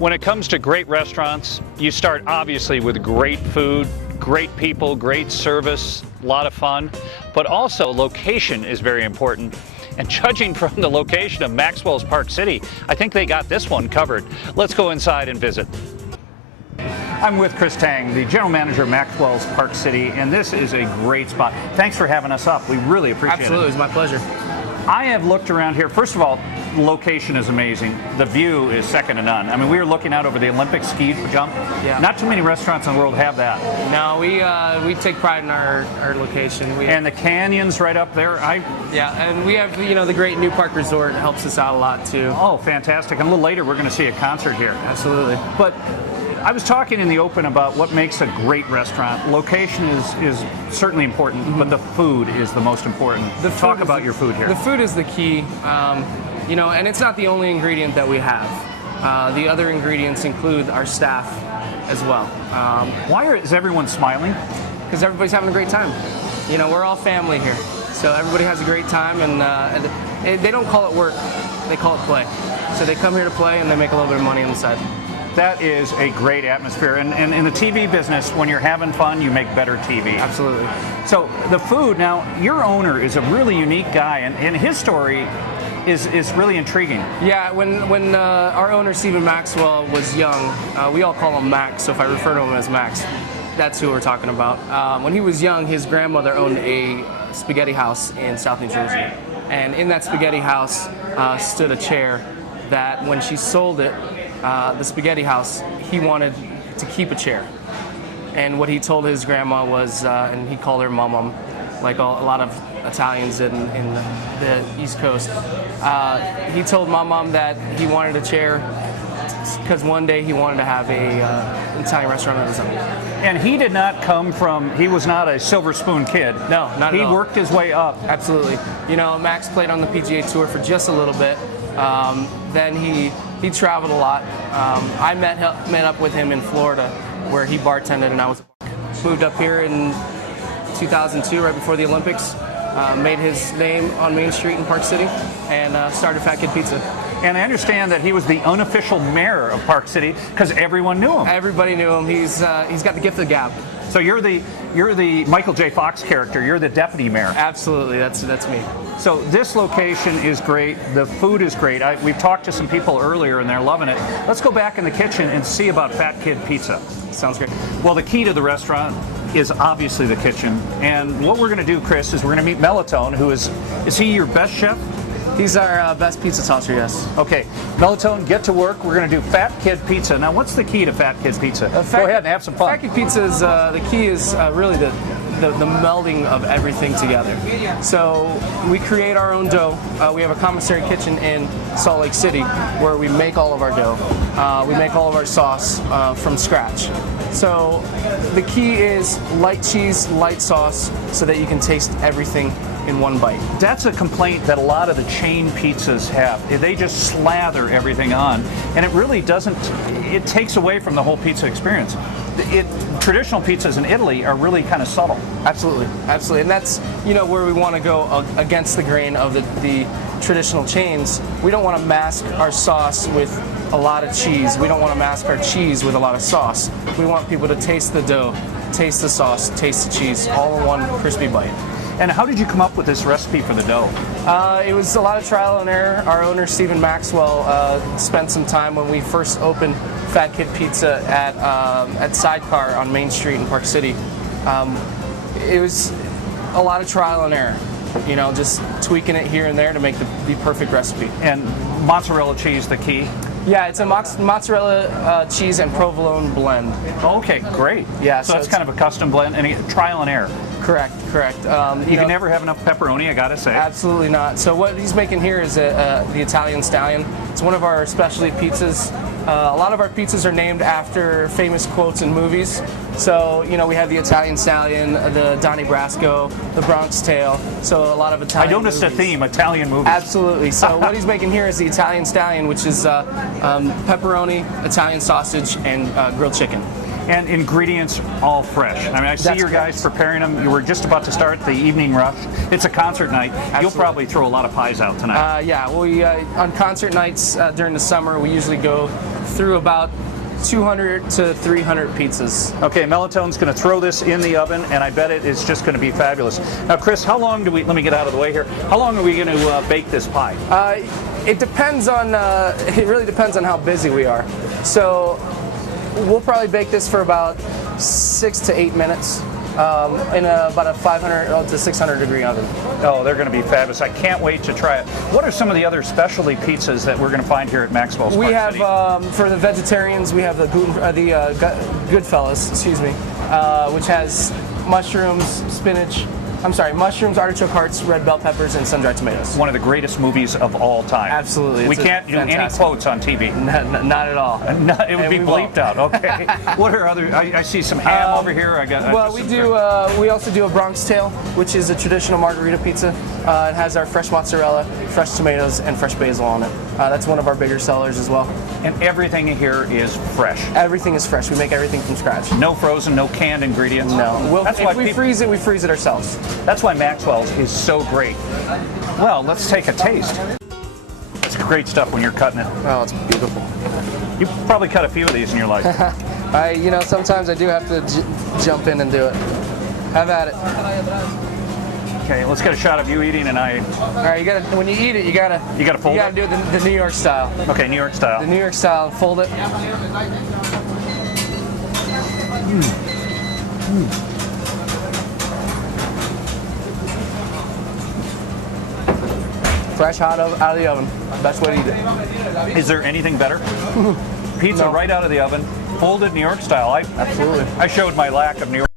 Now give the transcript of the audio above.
When it comes to great restaurants, you start obviously with great food, great people, great service, a lot of fun, but also location is very important. And judging from the location of Maxwell's Park City, I think they got this one covered. Let's go inside and visit. I'm with Chris Tang, the general manager of Maxwell's Park City, and this is a great spot. Thanks for having us up. We really appreciate it. Absolutely, it's my pleasure. I have looked around here. First of all, the location is amazing. The view is second to none. I mean, we were looking out over the Olympic ski jump. Yeah. Not too many restaurants in the world have that. No, we take pride in our location. And the canyons right up there. Yeah, and we have the great New Park Resort helps us out a lot too. Oh, fantastic! And a little later, we're going to see a concert here. Absolutely. But I was talking in the open about what makes a great restaurant. Location is certainly important, but the food is the most important. Talk about your food here. The food is the key, and it's not the only ingredient that we have. The other ingredients include our staff as well. Why is everyone smiling? Because everybody's having a great time. We're all family here, so everybody has a great time, and they don't call it work, they call it play. So they come here to play, and they make a little bit of money on the side. That is a great atmosphere, and in the TV business, when you're having fun, you make better TV. Absolutely. So the food, now, your owner is a really unique guy, and his story is really intriguing. Yeah, when our owner, Stephen Maxwell, was young, we all call him Max, so if I refer to him as Max, that's who we're talking about. When he was young, his grandmother owned a spaghetti house in South New Jersey, and in that spaghetti house stood a chair that when she sold it, the spaghetti house, he wanted to keep a chair. And what he told his grandma was, and he called her Mom, like a lot of Italians in the East Coast, he told Mom that he wanted a chair because one day he wanted to have an Italian restaurant of his own. And he did not come from, he was not a silver spoon kid. No, not at all. He worked his way up. Absolutely. Max played on the PGA Tour for just a little bit. Then he traveled a lot. I met up with him in Florida, where he bartended, and I moved up here in 2002, right before the Olympics. Made his name on Main Street in Park City, and started Fat Kid Pizza. And I understand that he was the unofficial mayor of Park City because everyone knew him. Everybody knew him. He's got the gift of the gab. So you're the Michael J. Fox character. You're the deputy mayor. Absolutely, that's me. So this location is great. The food is great. We've talked to some people earlier, and they're loving it. Let's go back in the kitchen and see about Fat Kid Pizza. Sounds great. Well, the key to the restaurant is obviously the kitchen. And what we're going to do, Chris, is we're going to meet Melitone, who is he your best chef? He's our best pizza tosser, yes. Okay, Melitone, get to work. We're going to do Fat Kid Pizza. Now, what's the key to Fat Kid Pizza? Go ahead and have some fun. Fat Kid Pizza is the key is really the melding of everything together. So we create our own dough. We have a commissary kitchen in Salt Lake City where we make all of our dough. We make all of our sauce from scratch. So the key is light cheese, light sauce, so that you can taste everything in one bite. That's a complaint that a lot of the chain pizzas have. They just slather everything on, and it really doesn't, it takes away from the whole pizza experience. Traditional pizzas in Italy are really kind of subtle. Absolutely, absolutely, and that's where we want to go against the grain of the traditional chains. We don't want to mask our sauce with a lot of cheese. We don't want to mask our cheese with a lot of sauce. We want people to taste the dough, taste the sauce, taste the cheese, all in one crispy bite. And how did you come up with this recipe for the dough? It was a lot of trial and error. Our owner, Stephen Maxwell, spent some time when we first opened Fat Kid Pizza at Sidecar on Main Street in Park City. It was a lot of trial and error, just tweaking it here and there to make the perfect recipe. And mozzarella cheese, the key? Yeah, it's a mozzarella cheese and provolone blend. Okay, great. Yeah, so it's kind of a custom blend and trial and error. Correct. You can never have enough pepperoni, I gotta say. Absolutely not. So what he's making here is the Italian Stallion. It's one of our specialty pizzas. A lot of our pizzas are named after famous quotes in movies. So, we have the Italian Stallion, the Donnie Brasco, the Bronx Tale. So a lot of Italian I noticed movies. a theme, Italian movies. Absolutely. So what he's making here is the Italian Stallion, which is pepperoni, Italian sausage, and grilled chicken. And ingredients all fresh. I mean, I see your guys preparing them. You were just about to start the evening rush. It's a concert night. Absolutely. You'll probably throw a lot of pies out tonight. Yeah, well, on concert nights during the summer, we usually go through about 200 to 300 pizzas. Okay, Melatone's going to throw this in the oven, and I bet it is just going to be fabulous. Now, Chris, how long do we, let me get out of the way here, how long are we going to bake this pie? It depends on, it really depends on how busy we are. So we'll probably bake this for about 6 to 8 minutes. In about a 500 to 600 degree oven. Oh, they're going to be fabulous. I can't wait to try it. What are some of the other specialty pizzas that we're going to find here at Maxwell's? We have, for the vegetarians, we have the Goodfellas, excuse me, which has mushrooms, spinach, mushrooms, artichoke hearts, red bell peppers, and sun-dried tomatoes. One of the greatest movies of all time. Absolutely. We can't do any quotes on TV. Not at all. No, it would be bleeped out. Okay. What are other? I see some ham over here. We also do a Bronx tail, which is a traditional margarita pizza. It has our fresh mozzarella, fresh tomatoes, and fresh basil on it. That's one of our bigger sellers as well. And everything here is fresh. Everything is fresh. We make everything from scratch. No frozen, no canned ingredients. No. If we freeze it, we freeze it ourselves. That's why Maxwell's is so great. Well, let's take a taste. It's great stuff when you're cutting it. Oh, it's beautiful. You probably cut a few of these in your life. Sometimes I do have to jump in and do it. Have at it. Okay, let's get a shot of you eating, and I. All right, when you eat it, you gotta fold it. You gotta do it the New York style. Okay, New York style. The New York style. Fold it. Fresh hot out of the oven. Best way to eat it. Is there anything better? Pizza right out of the oven, folded New York style. Absolutely. I showed my lack of New York.